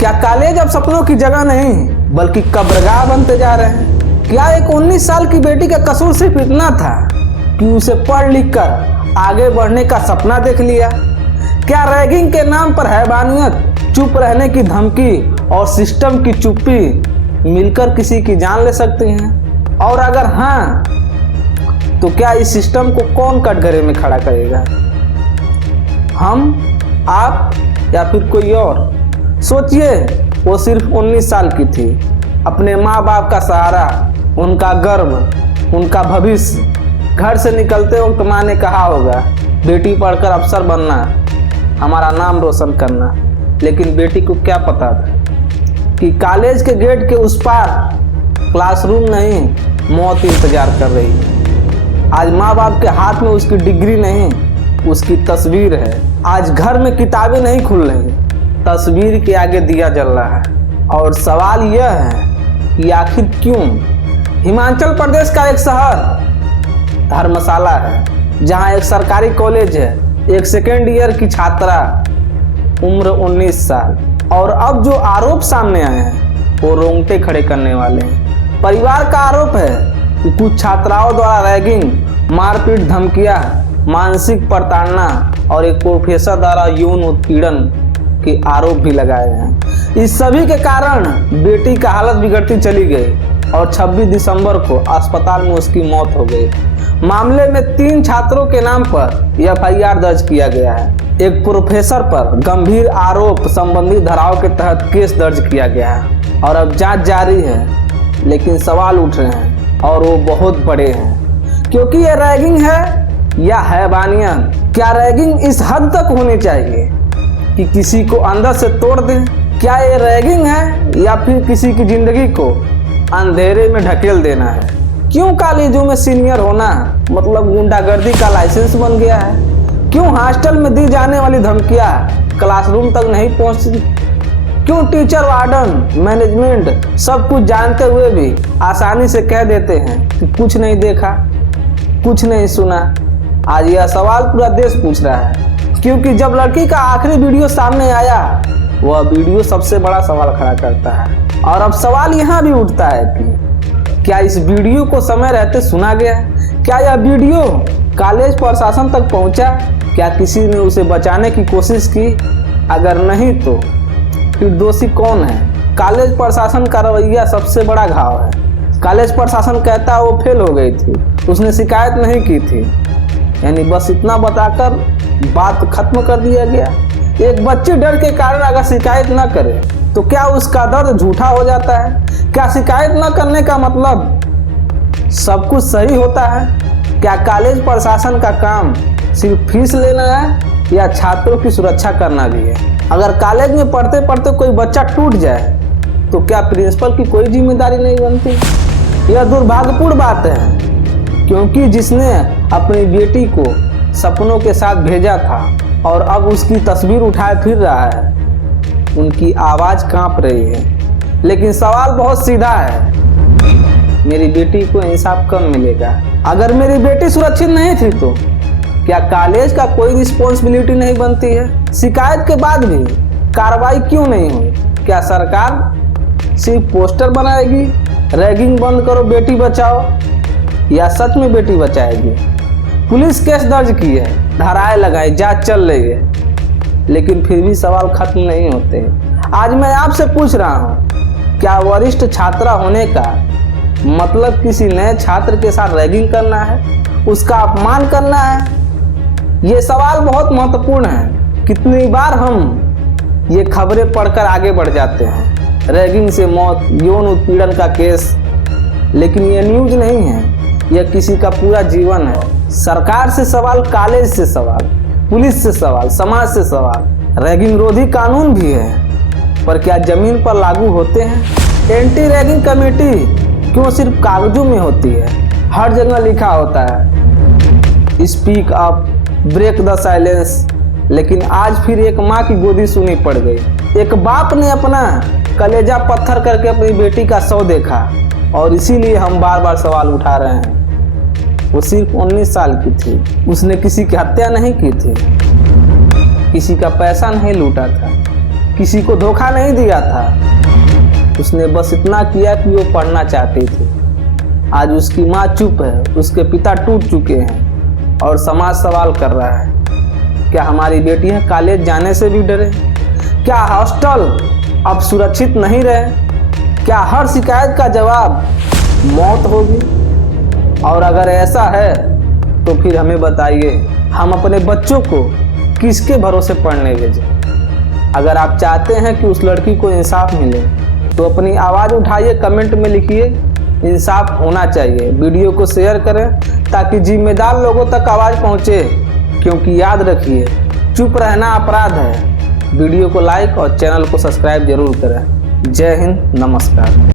क्या कॉलेज अब सपनों की जगह नहीं बल्कि कब्रगाह बनते जा रहे हैं? क्या एक 19 साल की बेटी का कसूर सिर्फ इतना था कि उसे पढ़ लिख कर आगे बढ़ने का सपना देख लिया? क्या रैगिंग के नाम पर हैवानियत, चुप रहने की धमकी और सिस्टम की चुप्पी मिलकर किसी की जान ले सकती हैं? और अगर हाँ, तो क्या इस सिस्टम को कौन कटघरे में खड़ा करेगा? हम, आप या फिर कोई और? सोचिए, वो सिर्फ 19 साल की थी। अपने माँ बाप का सहारा, उनका गर्व, उनका भविष्य। घर से निकलते वक्त माँ ने कहा होगा, बेटी पढ़कर अफसर बनना, हमारा नाम रोशन करना। लेकिन बेटी को क्या पता था कि कॉलेज के गेट के उस पार क्लासरूम नहीं, मौत इंतजार कर रही है। आज माँ बाप के हाथ में उसकी डिग्री नहीं, उसकी तस्वीर है। आज घर में किताबें नहीं खुल रही, तस्वीर के आगे दिया जल रहा है। और सवाल यह है कि आखिर क्यों? हिमाचल प्रदेश का एक शहर धर्मशाला है, जहां एक सरकारी कॉलेज है। एक सेकेंड ईयर की छात्रा, उम्र 19 साल। और अब जो आरोप सामने आए हैं वो रोंगटे खड़े करने वाले हैं। परिवार का आरोप है कि कुछ छात्राओं द्वारा रैगिंग, मारपीट, धमकियां, मानसिक प्रताड़ना और एक प्रोफेसर द्वारा यौन उत्पीड़न के आरोप भी लगाए हैं। इस सभी के कारण बेटी का हालत बिगड़ती चली गई और 26 दिसंबर को अस्पताल में उसकी मौत हो गई। मामले में 3 छात्रों के नाम पर FIR दर्ज किया गया है। एक प्रोफेसर पर गंभीर आरोप संबंधी धाराओं के तहत केस दर्ज किया गया है और अब जांच जारी है। लेकिन सवाल उठ रहे हैं और वो बहुत बड़े हैं, क्योंकि ये रैगिंग है या हैवानियत? क्या रैगिंग इस हद तक होनी चाहिए कि किसी को अंदर से तोड़ दें? क्या ये रैगिंग है या फिर किसी की जिंदगी को अंधेरे में ढकेल देना है? क्यों कॉलेजों में सीनियर होना मतलब गुंडागर्दी का लाइसेंस बन गया है? क्यों हॉस्टल में दी जाने वाली धमकियां क्लासरूम तक नहीं पहुंचती? क्यों टीचर, वार्डन, मैनेजमेंट सब कुछ जानते हुए भी आसानी से कह देते हैं कि कुछ नहीं देखा, कुछ नहीं सुना? आज यह सवाल पूरा देश पूछ रहा है, क्योंकि जब लड़की का आखिरी वीडियो सामने आया, वह वीडियो सबसे बड़ा सवाल खड़ा करता है। और अब सवाल यहाँ भी उठता है कि क्या इस वीडियो को समय रहते सुना गया? क्या यह वीडियो कॉलेज प्रशासन तक पहुँचा? क्या किसी ने उसे बचाने की कोशिश की? अगर नहीं तो फिर दोषी कौन है? कॉलेज प्रशासन का रवैया सबसे बड़ा घाव है। कॉलेज प्रशासन कहता है वो फेल हो गई थी, उसने शिकायत नहीं की थी, यानी बस इतना बताकर बात खत्म कर दिया गया। एक बच्चे डर के कारण अगर शिकायत न करे तो क्या उसका दर्द झूठा हो जाता है? क्या शिकायत न करने का मतलब सब कुछ सही होता है? क्या कॉलेज प्रशासन का काम सिर्फ फीस लेना है या छात्रों की सुरक्षा करना भी है? अगर कॉलेज में पढ़ते पढ़ते कोई बच्चा टूट जाए तो क्या प्रिंसिपल की कोई जिम्मेदारी नहीं बनती? यह दुर्भाग्यपूर्ण बात है, क्योंकि जिसने अपनी बेटी को सपनों के साथ भेजा था और अब उसकी तस्वीर उठाए फिर रहा है, उनकी आवाज़ कांप रही है। लेकिन सवाल बहुत सीधा है, मेरी बेटी को इंसाफ कब मिलेगा? अगर मेरी बेटी सुरक्षित नहीं थी तो क्या कॉलेज का कोई रिस्पॉन्सिबिलिटी नहीं बनती है? शिकायत के बाद भी कार्रवाई क्यों नहीं हुई? क्या सरकार सिर्फ पोस्टर बनाएगी, रैगिंग बंद करो बेटी बचाओ, या सच में बेटी बचाएगी? पुलिस केस दर्ज की है, धाराएं लगाई, जांच चल रही है, लेकिन फिर भी सवाल खत्म नहीं होते। आज मैं आपसे पूछ रहा हूँ, क्या वरिष्ठ छात्रा होने का मतलब किसी नए छात्र के साथ रैगिंग करना है, उसका अपमान करना है? ये सवाल बहुत महत्वपूर्ण है। कितनी बार हम ये खबरें पढ़कर आगे बढ़ जाते हैं, रैगिंग से मौत, यौन उत्पीड़न का केस, लेकिन ये न्यूज नहीं है, यह किसी का पूरा जीवन है। सरकार से सवाल, कॉलेज से सवाल, पुलिस से सवाल, समाज से सवाल। रैगिंग रोधी कानून भी है, पर क्या जमीन पर लागू होते हैं? एंटी रैगिंग कमेटी क्यों सिर्फ कागजों में होती है? हर जगह लिखा होता है speak up, break the silence, लेकिन आज फिर एक माँ की गोदी सुनी पड़ गई। एक बाप ने अपना कलेजा पत्थर करके अपनी बेटी का शव देखा, और इसीलिए हम बार बार सवाल उठा रहे हैं। वो सिर्फ 19 साल की थी, उसने किसी की हत्या नहीं की थी, किसी का पैसा नहीं लूटा था, किसी को धोखा नहीं दिया था। उसने बस इतना किया कि वो पढ़ना चाहती थी। आज उसकी माँ चुप है, उसके पिता टूट चुके हैं और समाज सवाल कर रहा है। क्या हमारी बेटियां कॉलेज जाने से भी डरे? क्या हॉस्टल अब सुरक्षित नहीं रहे? क्या हर शिकायत का जवाब मौत होगी? और अगर ऐसा है तो फिर हमें बताइए, हम अपने बच्चों को किसके भरोसे पढ़ने भेजें? अगर आप चाहते हैं कि उस लड़की को इंसाफ मिले तो अपनी आवाज़ उठाइए, कमेंट में लिखिए इंसाफ होना चाहिए। वीडियो को शेयर करें ताकि जिम्मेदार लोगों तक आवाज़ पहुंचे, क्योंकि याद रखिए चुप रहना अपराध है। वीडियो को लाइक और चैनल को सब्सक्राइब जरूर करें। जय हिंद, नमस्कार।